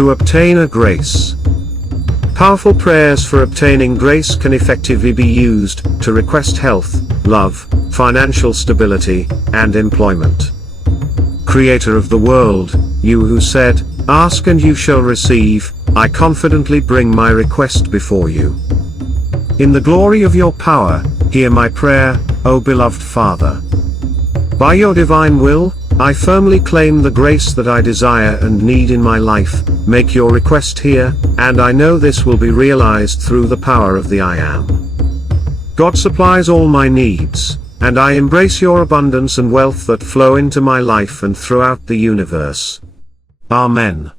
To obtain a grace. Powerful prayers for obtaining grace can effectively be used to request health, love, financial stability, and employment. Creator of the world, you who said, "Ask and you shall receive," I confidently bring my request before you. In the glory of your power, hear my prayer, O beloved Father. By your divine will, I firmly claim the grace that I desire and need in my life. Make your request here, and I know this will be realized through the power of the I Am. God supplies all my needs, and I embrace your abundance and wealth that flow into my life and throughout the universe. Amen.